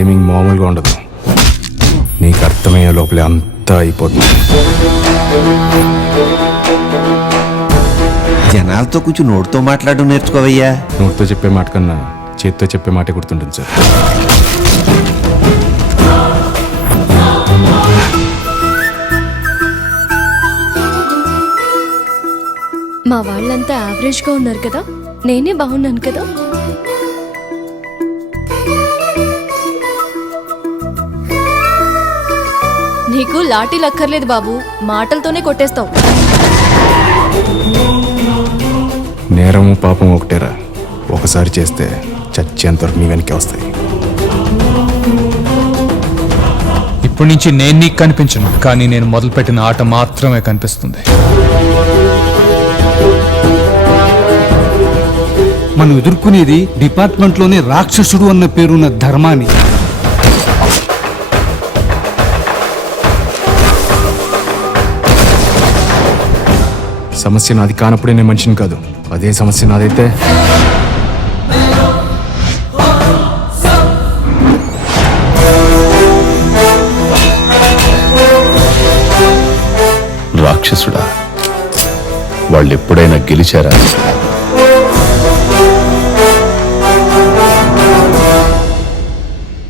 Timing మామూలుగా ఉండదు. నీకు అర్థమయ్యే లోపలే అంతా అయిపోతుంది. జనాలతో కొంచెం నోటితో మాట్లాడడం నేర్చుకోవయ్యా. నోటితో చెప్పే మాట కన్నా చేతితో చెప్పే మాటే గుర్తుంటుంది సార్. మా వాళ్ళంతా యావరేజ్గా ఉన్నారు కదా, నేనే బాగున్నాను కదా. నీకు లాఠీలు అక్కర్లేదు బాబు, మాటలతోనే కొట్టేస్తావు. నేరము పాపం ఒకటేరా, ఒకసారి చేస్తే చచ్చేంతవరకు నీ వెనకే వస్తాయి. ఇప్పటి నుంచి నేను నీకు కనిపించను, కానీ నేను మొదలుపెట్టిన ఆట మాత్రమే కనిపిస్తుంది. మనం ఎదుర్కొనేది డిపార్ట్మెంట్లోనే రాక్షసుడు అన్న పేరున్న ధర్మాన్ని. సమస్య నాది కానప్పుడే నేను మనిషిని కాదు. అదే సమస్య నాదైతే రాక్షసుడా? వాళ్ళు ఎప్పుడైనా గెలిచారా?